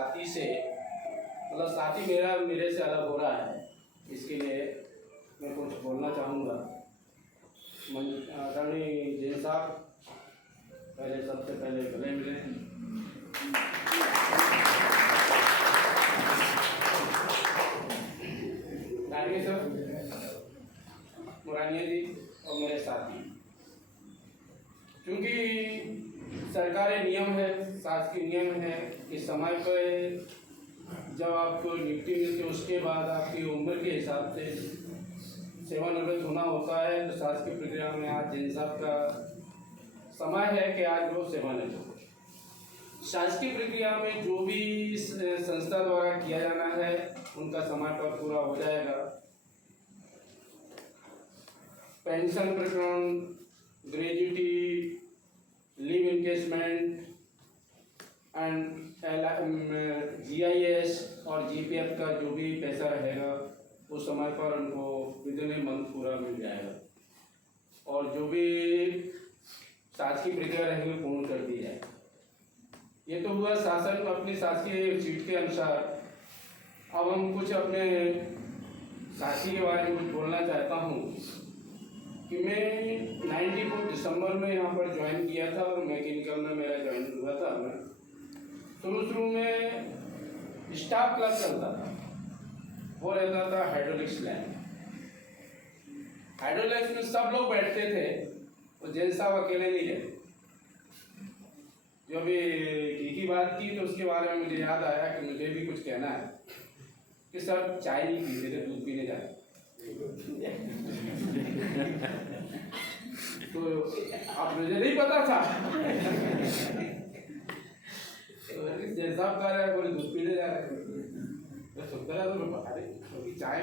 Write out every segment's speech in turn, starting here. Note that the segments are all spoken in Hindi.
साथी से, मतलब साथी मेरे से अलग हो रहा है, इसके लिए मैं कुछ बोलना चाहूँगा। आदरणीय जैन साहब, पहले सबसे पहले गले मिले। नारिये सर, मुरानिया जी और मेरे साथी, क्योंकि सरकारी नियम है, शासकीय नियम है कि समय पर जब आपको नियुक्ति मिलती है उसके बाद आपकी उम्र के हिसाब से सेवानिवृत्त होना होता है। तो शासकीय प्रक्रिया में आज जैन साहब का समय है कि आज वो सेवानिवृत्त हो। शासकीय प्रक्रिया में जो भी संस्था द्वारा किया जाना है उनका समय पर पूरा हो जाएगा। पेंशन प्रकरण, gratuity, leave encasement and GIS और GPF का जो भी पैसा रहेगा उस समय पर उनको विदिन ए मंथ पूरा मिल जाएगा और जो भी शासकीय प्रक्रिया रहेगी पूर्ण कर दी जाए। ये तो हुआ शासन अपनी शासकीय सीट के अनुसार। अब हम कुछ अपने साथी के बारे में कुछ बोलना चाहता हूँ कि मैं 94 दिसंबर में यहाँ पर ज्वाइन किया था और मैकेनिकल में मेरा ज्वाइन हुआ था। मैं शुरू में स्टाफ क्लब चलता था, वो रहता था हाइड्रोलिक्स लैब। हाइड्रोलिक्स में सब लोग बैठते थे और जैन साहब अकेले नहीं रहते। जो भी की बात की तो उसके बारे में मुझे याद आया कि मुझे भी कुछ कहना है कि सर चाय नहीं पीते थे, दूध पीने जाते। तो अब मुझे नहीं पता था जैन साहब कह रहे हैं बोले दूध पीने जा रहे हैं, सुनता है तो मैं बता रही क्योंकि चाय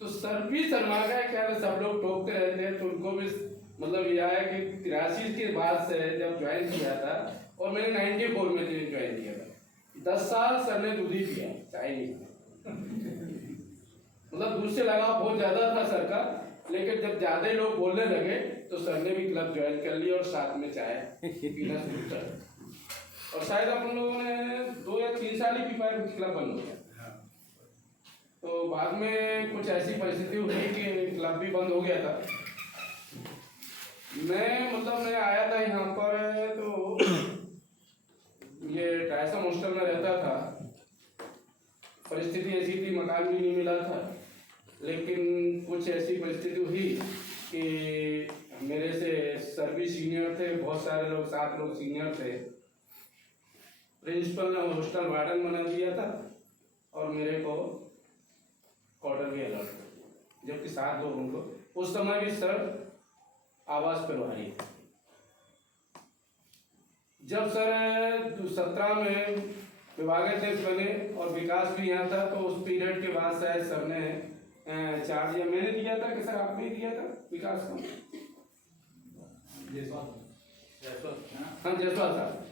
तो सर भी शर्मा गए। क्या सब लोग टोकते रहते हैं, तो उनको भी मतलब यह है कि 83 के बाद से जब ज्वाइन किया था और मैंने 94 में ज्वाइन किया था, 10 साल सर ने दूध ही पिया, चाय नहीं। मतलब दूध से लगाव बहुत ज़्यादा था सर का, लेकिन जब ज़्यादा लोग बोलने लगे तो सर ने भी क्लब ज्वाइन कर लिया और साथ में चाय पीना शुरू कर। और शायद अपन लोगों ने 2 या 3 साल ही पी पाए, क्लब बंद हो गया। तो बाद में कुछ ऐसी परिस्थिति हुई कि क्लब भी बंद हो गया था। मैं आया था यहाँ पर, तो ये टाइसम हॉस्टल में रहता था। परिस्थिति ऐसी थी, मकान भी नहीं मिला था, लेकिन कुछ ऐसी परिस्थिति हुई कि मेरे से सर भी सीनियर थे, बहुत सारे लोग 7 लोग सीनियर थे। प्रिंसिपल ने हॉस्टल वार्डन बना दिया था और मेरे को क्वार्टर भी अलॉट कर, जबकि 7 लोगों को उस समय भी सर आवास प्रभारी थे। जब सर 17 में विभागाध्यक्ष बने और विकास भी यहाँ था, तो उस पीरियड के बाद शायद सर ने चार्ज या मैंने दिया था कि सर आपने ही दिया था विकास का? हाँ जयसवाल साहब।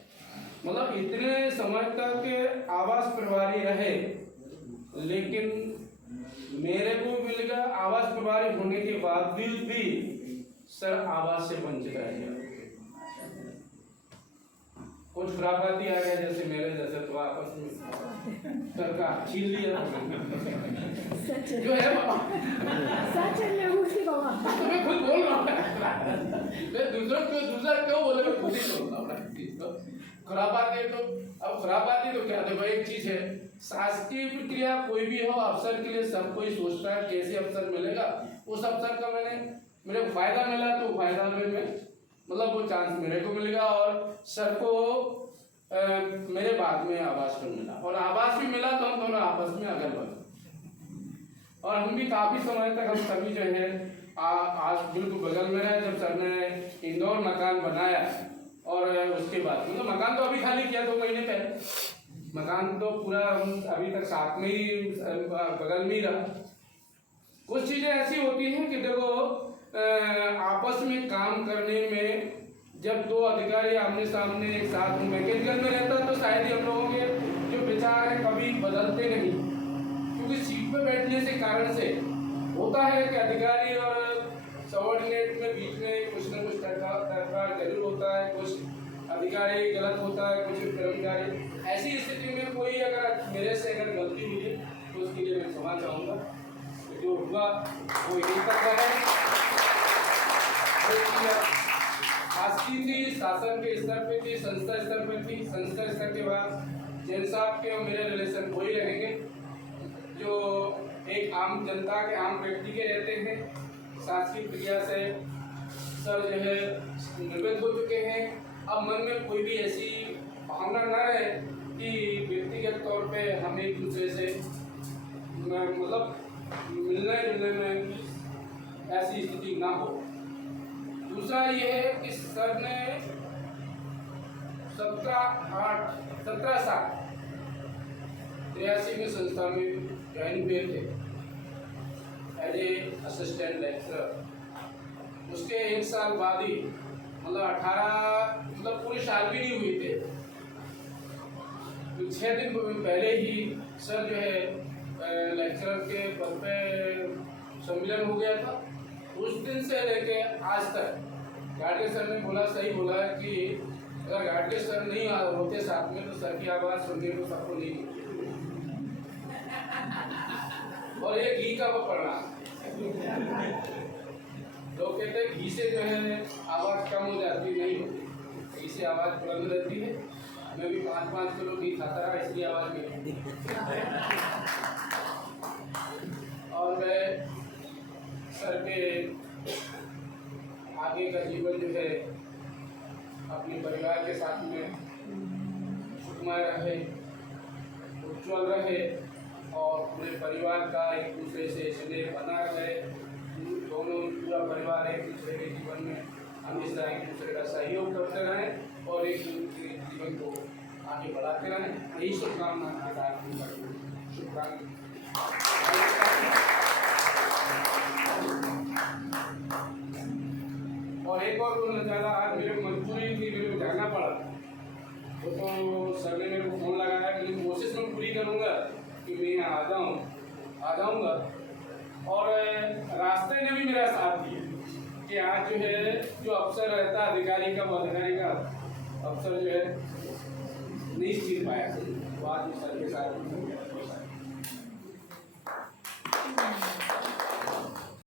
मतलब इतने समय तक आवास प्रभारी रहे, लेकिन मेरे को मिल गया आवास प्रभारी होने के बावजूद भी सर आवास से वंचित रह गया। कुछ खुराफाती आ गया, जैसे मेरे जैसे तो आपस में सर का छीन लिया जो है बाबा सच है, उसकी बाबा तो मैं खुद बोल रहा हूँ। मैं दूसरा क्यों बोले, मैं खुद ही बोल रहा हूँ। खुराफाती तो अब खुराफाती तो क्या, देखो एक चीज है, शासकीय प्रक्रिया कोई भी हो, अफसर के लिए सब कोई सोचता है कैसे अफसर मिलेगा। उस अफसर का मेरे को फायदा मिला तो फायदा में मतलब वो चांस मेरे को मिल गया और सर को मेरे बाद में आवास पर मिला और आवास भी मिला, तो हम दोनों आपस में अगल बगल और हम भी काफी समय तक हम सभी जो है आज बिल्कुल बगल में रहे। जब सर ने इंदौर मकान बनाया और उसके बाद मतलब मकान तो अभी खाली किया 2 महीने पहले, मकान तो पूरा हम अभी तक साथ में ही बगल में ही रहा। कुछ चीजें ऐसी होती हैं कि देखो आपस में काम करने में जब 2 अधिकारी आमने सामने एक साथ मैकेनिकल में रहता तो शायद ही हम लोगों के जो विचार है कभी बदलते नहीं, क्योंकि सीट पे बैठने से कारण से होता है कि अधिकारी और सबऑर्डिनेट में बीच में कुछ न कुछ टकराव जरूर होता है। कुछ अधिकारी गलत होता है, कुछ कर्मचारी, ऐसी स्थिति में कोई अगर मेरे से अगर गलती हुई है तो उसके लिए मैं क्षमा चाहूँगा। तो जो हुआ वो यही तक है। शासकीय थी, शासन के स्तर पे थी, संस्था स्तर पे थी। संस्था स्तर के बाद जैन साहब के और मेरे रिलेशन वही रहेंगे जो एक आम जनता के, आम व्यक्ति के रहते हैं। शासकीय प्रक्रिया से सर जो है निवृत्त हो चुके हैं। अब मन में कोई भी ऐसी भावना न रहे कि व्यक्तिगत तौर पे हम एक दूसरे से मतलब मिलने जुलने में ऐसी स्थिति ना हो। दूसरा ये है कि सर ने 17 साल 83 में संस्था में ज्वाइन हुए थे एज ए असिस्टेंट लेक्चरर। उसके 1 साल बाद ही मतलब पूरे साल भी नहीं हुए थे तो 6 दिन पहले ही सर जो है लेक्चरर के पद पे सम्मिलन हो गया था। उस दिन से लेके आज तक गाडगे सर ने बोला, सही बोला है कि अगर गाडगे सर नहीं होते साथ में तो सर की आवाज़ सुनने को सबको नहीं मिलती। और ये घी का वो पड़ना, लोग कहते हैं घी से जो है आवाज़ कम हो जाती, नहीं होती, घी से आवाज़ बुलंद रहती है। मैं भी 5-5 किलो घी खाता रहा, इसलिए आवाज़ नहीं। और मैं सर के आगे का जीवन जो है अपने परिवार के साथ में सुखमय रहे, उज्ज्वल रहे और पूरे परिवार का एक दूसरे से स्नेह बना रहे। दोनों पूरा परिवार एक दूसरे के जीवन में हमेशा एक दूसरे का सहयोग करते रहें और एक दूसरे के जीवन को आगे बढ़ाते रहें। यही शुभकामना के साथ शुभकामना। और एक और बोलना चाह रहा, आज मेरे को मजबूरी थी, मेरे को जाना पड़ा तो सर ने मेरे को फ़ोन लगाया। मेरी कोशिश में पूरी करूँगा कि मैं यहाँ आ जाऊँगा। और रास्ते ने भी मेरा साथ दिया कि आज जो है जो अफसर रहता अधिकारी का, वो अधिकारी का अफसर जो है नहीं सीख पाया, तो आज सर के साथ